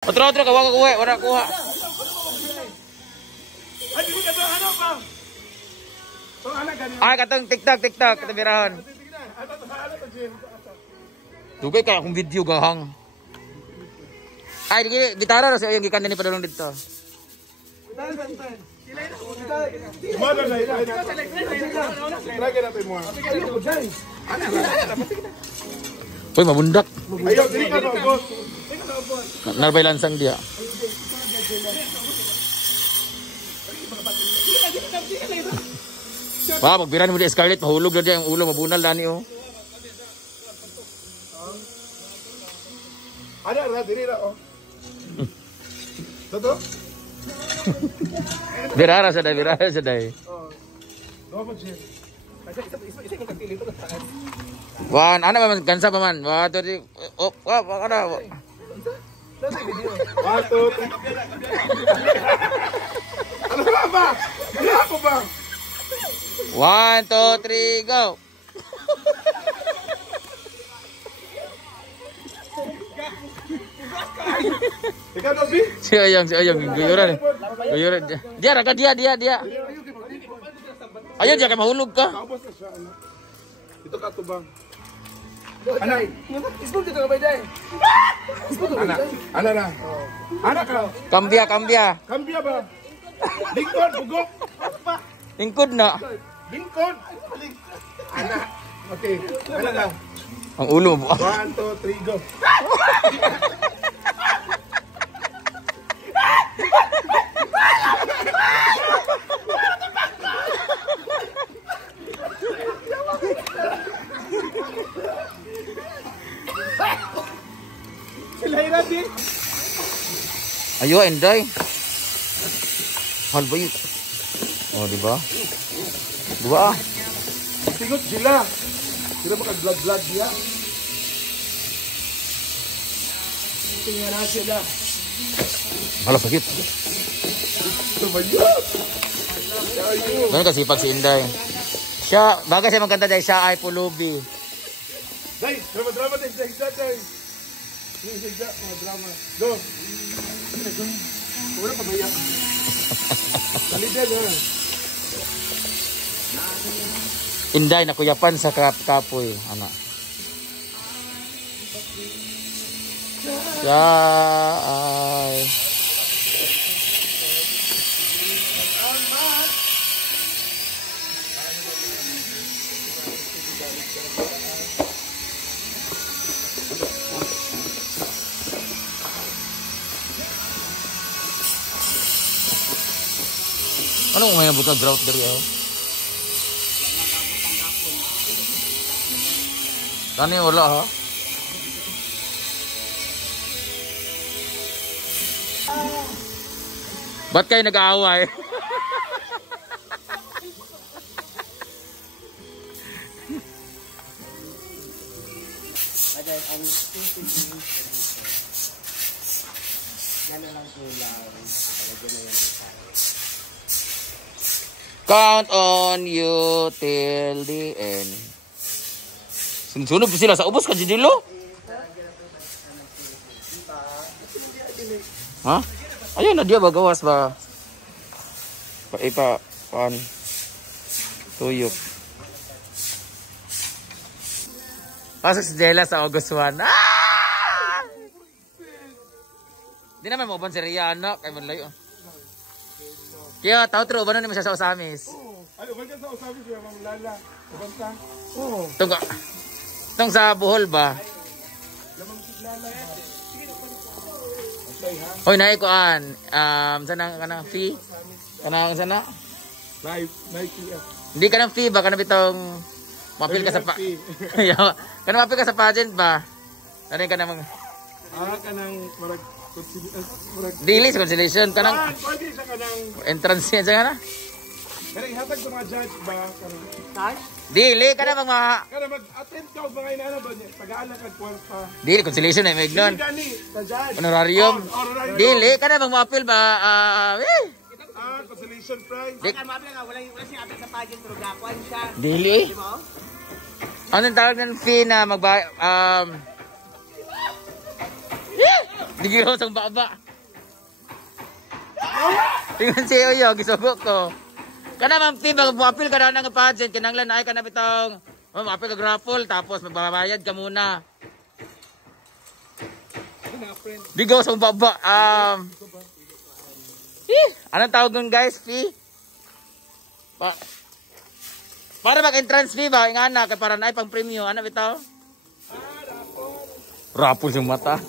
Otro kawa ko kuha, wala kuha. Ay, di ka ano pa? Ay, katong TikTok, katabirahan. Dugay kaya akong video gahang. Ay, di bitara ra sa yung gikan ni padulong dito. Uy, mabundak. Ayaw, dili ka ba, boss? Narbay lansang dia. Wah, magbiran mo di Scarlett, mahulog na diya yung ulo, mabunal dani oh. Ada, dili na, oh. Toto? Birara sa day. Wan, ana man gansa pa man. Wa to di oh, ana. Pato. Ano ba? Ano ako ba? 1, 2, 3, go. Ikaw na, B? Si Ayang, guyuran. Dia raga dia. Ayo dia kay mahulog ka. Kaubos na siya, ano? Ito ka, tubang. Anak. Isbog dito ka ba, Day? Anak na. Anak ka. Kambia. Kambia ba? Lingkod, bugok. Lingkod na. Lingkod. Anak. Okay. Anak na. Ang ulo mo. 1, 2, 3, go. Ayo, Enday. Hal ba yun? Oh, di ba? Dua. Tingot sila. Sila makag-vlog niya. Tingnan na sila. Hala, sakit. Ito ba yun? Ganun kasipag si Inday. Siya, bagay siya magkanta dahil siya ay pulubi. Day, drama din. Day. Mga drama. Go. Wala pa ba yan? Kalidan ha. Inday, nakuyapan sa kapoy. Ano? Siya ay... Ano may nabuto drought dari eh? Tani wala ha? Ba't kayo nag-aaway? Count on you till the end. Sunod po sila sa ubos ka, Jidilo? Ha? Ayun na dia ba, gawas ba? Pan. Tuyok. Pasok si Jella sa August 1. Ah! Di naman maubang si Rihanna. Kaya man layo. Kaya tao true ba na naman siya sa Osamis? Oo. Ay, uban ka sa Osamis, Ma'am Lala. Uban ka? Oo. Itong sa Bohol ba? Hoy, naikuan. Sana ka ng fee? Sana? Nike. Hindi ka ng fee ba? Kana bitong mapil ka sa kana mapil ka sa pageant ba? Ano ka namang... ka ng marag... Dili sa consolation ka ng... Pwede siya ka ng... Entrance yan siya na? Pero ihatag sa mga judge ba? Dili ka na mga... Kada mag-attend ka o mga inaana ba niya? Tagaan ka kwarta. Dili, consolation eh, may ignon. Dili gani, sa judge. Honorarium. Dili ka na mag-apil ba? Consolation prize. Wala siyang apil sa pageant pero gakuan siya. Dili. Anong tawag ng fee na Digihaw sang baba. Tingnan si Uyo, gisubok ko. Kana man fee bag apil ka na nga pageant kinanglan ay kana bitong. Apil ka raffle tapos magbabayad ka muna. Digaw sang baba. Anong tawag nun guys? Fee? Para mag-entrance fee ba? Ingana, kaya para na pang premium. Ano bitaw? Rapol yung mata.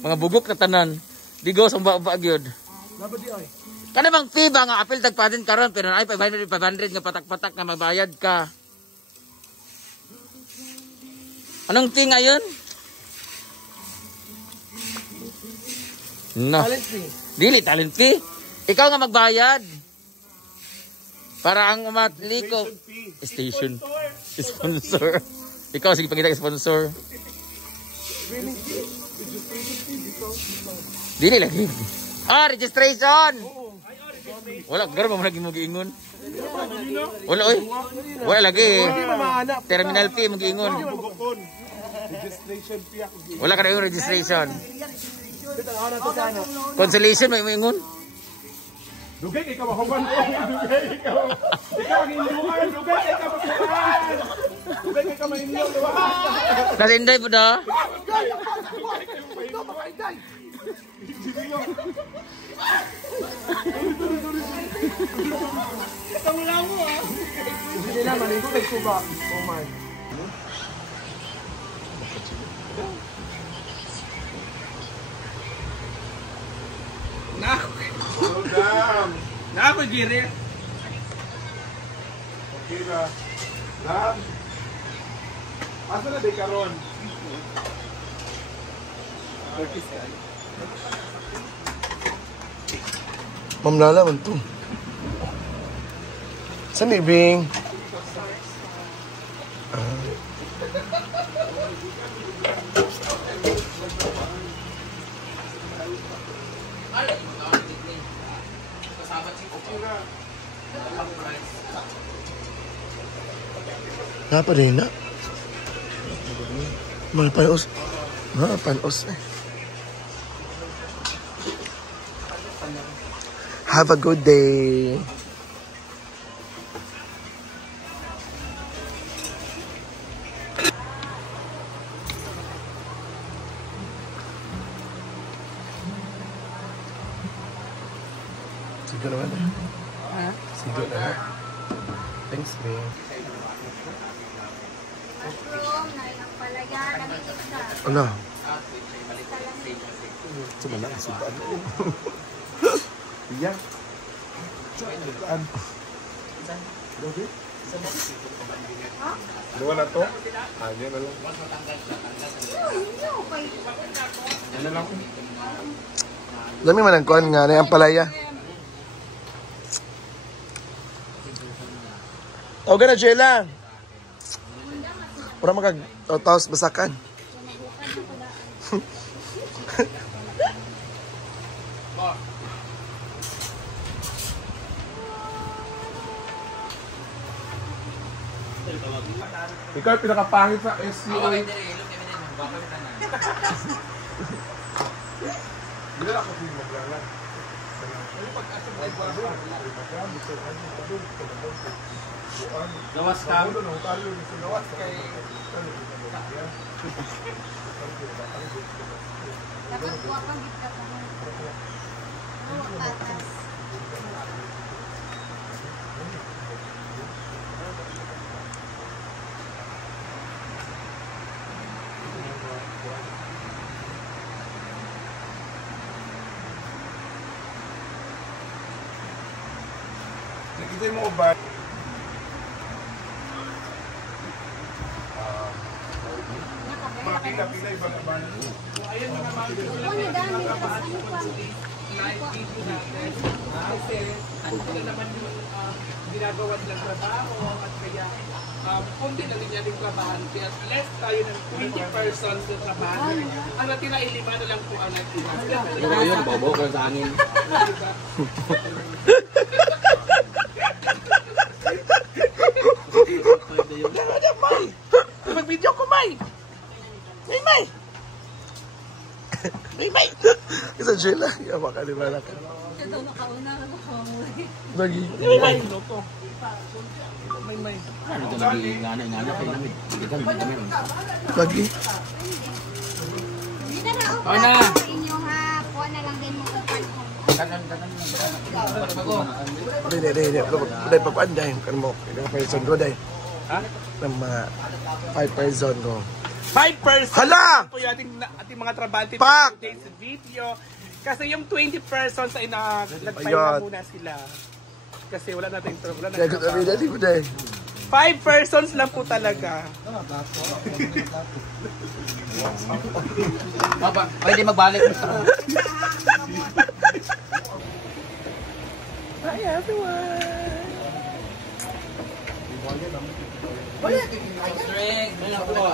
Mga bugok na tanan. Digaw sa baba gyud. Kana bang fee ba nga apil tagpatin karon pero ay 500 nga patak-patak nga magbayad ka. Anong fee ngayon? No. Talent fee. Dili talent fee. Ikaw nga magbayad. Para ang umatliko. Station. Sponsor. Ikaw sige pangita sponsor. Dili lagi. Registration. Wala garo mo lagi mo giingon. Wala oy. Wala lagi. Terminal fee mo giingon. Registration fee ako. Wala ka na yung registration. Consolation may ingon. Dugay kay kawahuman ko. Dugay ikaw. Ikaw ang inuwan. Dugay kay kawahuman. Dugay kay kamainyo. Nasa inday po da. Itong lawo ah. Hindi na man ito nagsuba. Oh my. Nako Jiri. Okay na. Dam. Asa na di karon? Ma'am Lala man to. Saan ibing? Napa din na? Mga panos. Mga panos eh. Have a good day. Siguro naman eh. Siguro naman. Thanks, babe. Ano? Cuma na ang sudan. Iya. Sudan. Dobe? Dua na to? Aja na lang. Ano lang? Dami man ang kuhan nga na ang palaya. O gana, Jela. Para makag-taos basakan. Ikaw yung pinakapangit sa SEO. Hindi ako pinaglalan. Gawas ka. Gawas kay... Dapat buwa pang gitna pa mo. Patas. Nakita mo ba? Makita-kita ibang abang. Ayun mga mga Ano dami? Tapos ano pa? live video natin. Kasi ano naman yung ginagawa nilang trabaho at kaya kundi na rin niya yung trabahan. Kaya less tayo ng 20 persons na trabaho. Ang natira ay 5 na lang po ang natira. Oo yun, bobo ko sa anin. Diba? Mag-video ko, May! May! Angela. Yawa ka, di ba na ka? Ito, nakauna ka nakamuhi. Lagi. Ay, loko. May. Ano ito lagi ngana kayo namin. Hindi ka namin. Lagi. Dito na ako. Okay na. Sa inyo ha. Kuha na lang din mo kapan ko. Hindi. Dahil pagpanday. Kan mo. Ilang person ko dahil. Ha? Ng mga 5 person ko. 5%. Hala! Po yung ating mga trabante Pak! for today's video. Kasi yung 20 persons ay nagpahinga Ayun. muna sila. Kasi wala natin wala Kaya ko natin sabi ko dahil. 5 persons lang po talaga. Papa, pwede magbalik. Hi everyone!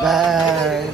Bye.